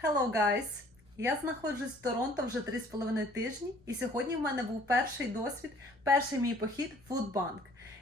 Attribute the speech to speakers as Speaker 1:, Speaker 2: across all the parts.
Speaker 1: Hello, guys! Я знаходжусь в Торонто вже 3,5 тижні, і сьогодні в мене був перший досвід, перший мій похід Foodbank.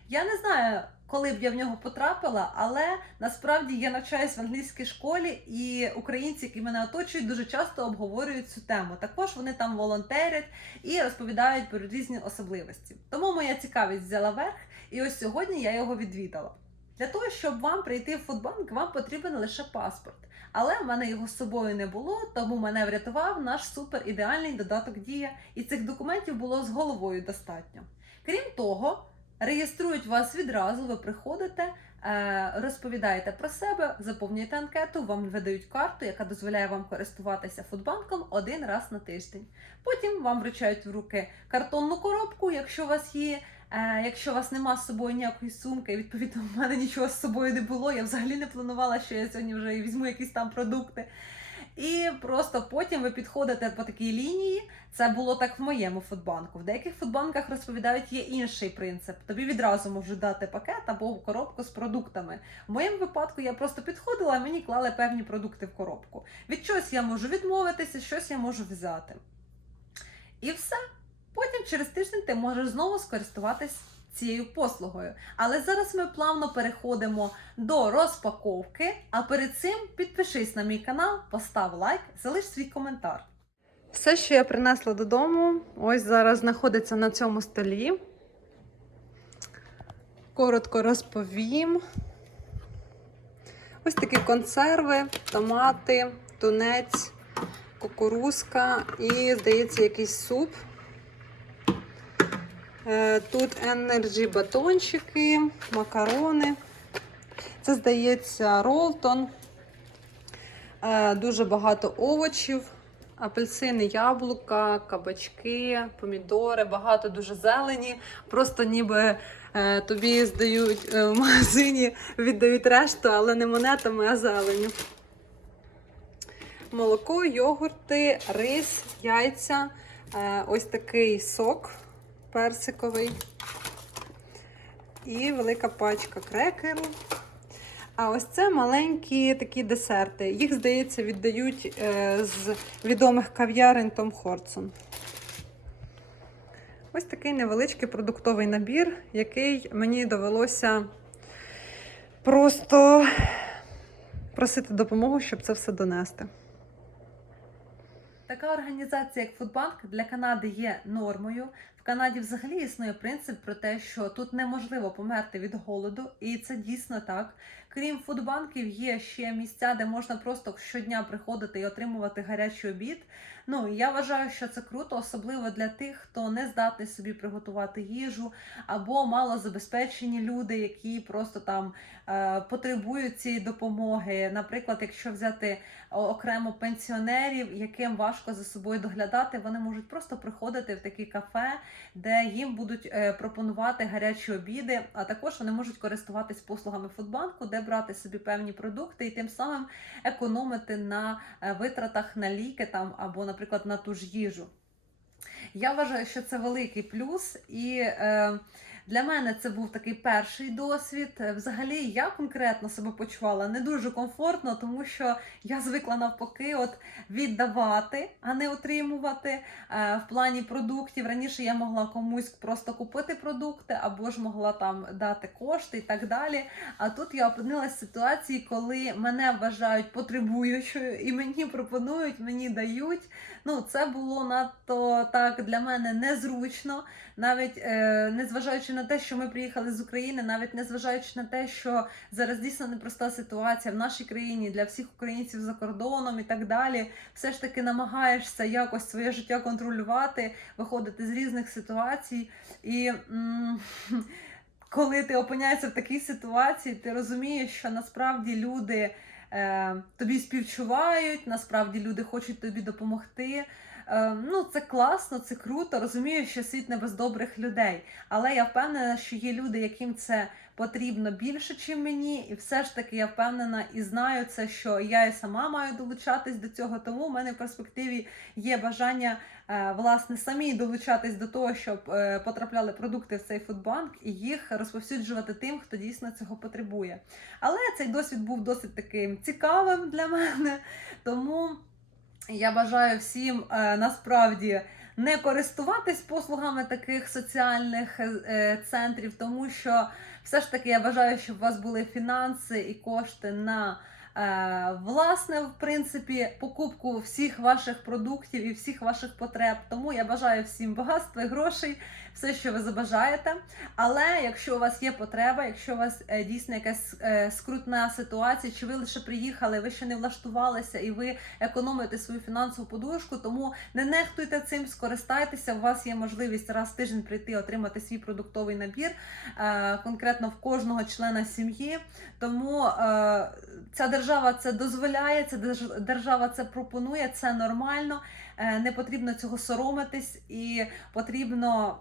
Speaker 1: Я не знаю, коли б я в нього потрапила, але насправді я навчаюсь в англійській школі, і українці, які мене оточують, дуже часто обговорюють цю тему. Також вони там волонтерять і розповідають про різні особливості. Тому моя цікавість взяла верх, і ось сьогодні я його відвідала. Для того, щоб вам прийти в Фудбанк, вам потрібен лише паспорт. Але в мене його з собою не було, тому мене врятував наш супер ідеальний додаток Дія, і цих документів було з головою достатньо. Крім того, реєструють вас відразу, ви приходите, е, розповідаєте про себе, заповнюєте анкету, вам видають карту, яка дозволяє вам користуватися фудбанком один раз на тиждень. Потім вам вручають в руки картонну коробку, якщо у вас є. Е, якщо у вас нема з собою ніякої сумки, відповідно, в мене нічого з собою не було. Я взагалі не планувала, що я сьогодні вже візьму якісь там продукти. І просто потім ви підходите по такій лінії. Це було так в моєму фудбанку. В деяких фудбанках розповідають, є інший принцип. Тобі відразу можуть дати пакет або коробку з продуктами. В моєму випадку я просто підходила, а мені клали певні продукти в коробку. Від чогось я можу відмовитися, щось я можу взяти. І все. Потім через тиждень ти можеш знову скористуватись цією послугою. Але зараз ми плавно переходимо до розпаковки. А перед цим підпишись на мій канал, постав лайк, залиш свій коментар. Все, що я принесла додому, ось зараз знаходиться на цьому столі. Коротко розповім. Ось такі консерви, томати, тунець, кукурузка і, здається, якийсь суп. Е, Тут енерджі батончики, макарони. Це, здається, ролтон. Е, Дуже багато овочів, апельсини, яблука, кабачки, помідори, багато дуже зелені. Просто ніби е, тобі здають в магазині, віддають решту, але не монетами, а зеленю. Молоко, йогурти, рис, яйця, ось такий сок персиковий. І велика пачка крекеру. А ось це маленькі такі десерти. Їх, здається, віддають е, з відомих кав'ярень Том Хорсон. Ось такий невеличкий продуктовий набір, який мені довелося просто просити допомогу, щоб це все донести. Така організація, як Фудбанк, для Канади є нормою. В Канаді взагалі існує принцип про те, що тут неможливо померти від голоду, і це дійсно так. Крім фудбанків, є ще місця, де можна просто щодня приходити і отримувати гарячий обід. Ну я вважаю, що це круто, особливо для тих, хто не здатний собі приготувати їжу, або малозабезпечені люди, які просто там е, потребують цієї допомоги. Наприклад, якщо взяти окремо пенсіонерів, яким важко за собою доглядати, вони можуть просто приходити в такі кафе, де їм будуть е, пропонувати гарячі обіди. А також вони можуть користуватись послугами фудбанку, де брати собі певні продукти і тим самим економити на е, витратах на ліки там або, наприклад, на ту ж їжу. Я вважаю, що це великий плюс, і е, для мене це був такий перший досвід. Взагалі, я конкретно себе почувала не дуже комфортно, тому що я звикла навпаки от віддавати, а не отримувати. Е, в плані продуктів раніше я могла комусь просто купити продукти, або ж могла там дати кошти і так далі. А тут я опинилася в ситуації, коли мене вважають потребуючою, і мені пропонують, мені дають. Ну, це було надто так для мене незручно, навіть е, незважаючи на те, що ми приїхали з України, навіть незважаючи на те, що зараз дійсно непроста ситуація в нашій країні для всіх українців за кордоном і так далі, все ж таки намагаєшся якось своє життя контролювати, виходити з різних ситуацій і. М- коли ти опиняєшся в такій ситуації, ти розумієш, що насправді люди е, тобі співчувають, насправді люди хочуть тобі допомогти. Е, ну, це класно, це круто. Розумію, що світ не без добрих людей. Але я впевнена, що є люди, яким це потрібно більше, ніж мені. І все ж таки я впевнена і знаю це, що я і сама маю долучатись до цього. Тому в мене в перспективі є бажання е, власне самі долучатись до того, щоб е, потрапляли продукти в цей фудбанк і їх розповсюджувати тим, хто дійсно цього потребує. Але цей досвід був досить таким цікавим для мене, тому. Я бажаю всім е, насправді не користуватись послугами таких соціальних е, центрів, тому що все ж таки я бажаю, щоб у вас були фінанси і кошти на е, власне, в принципі, покупку всіх ваших продуктів і всіх ваших потреб. Тому я бажаю всім багатства грошей, все, що ви забажаєте. Але якщо у вас є потреба, якщо у вас е, дійсно якась е, скрутна ситуація, чи ви лише приїхали, ви ще не влаштувалися і ви економите свою фінансову подушку, тому не нехтуйте цим, скористайтеся. У вас є можливість раз в тиждень прийти отримати свій продуктовий набір е, конкретно в кожного члена сім'ї. Тому е, ця держава це дозволяє, ця держава це пропонує, це нормально. Е, Не потрібно цього соромитись, і потрібно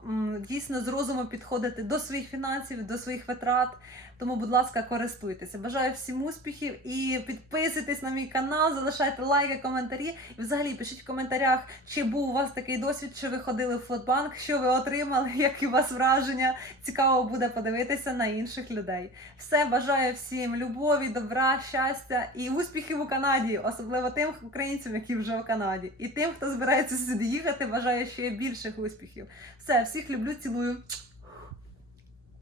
Speaker 1: дійсно з розуму підходити до своїх фінансів, до своїх витрат. Тому, будь ласка, користуйтеся. Бажаю всім успіхів і підписуйтесь на мій канал, залишайте лайки, коментарі. І взагалі пишіть в коментарях, чи був у вас такий досвід, чи ви ходили в Флотбанк, що ви отримали, які у вас враження. Цікаво буде подивитися на інших людей. Все бажаю всім любові, добра, щастя і успіхів у Канаді, особливо тим українцям, які вже в Канаді, і тим, хто збирається сюди їхати. Бажаю ще більших успіхів. Все, всіх люблю, цілую.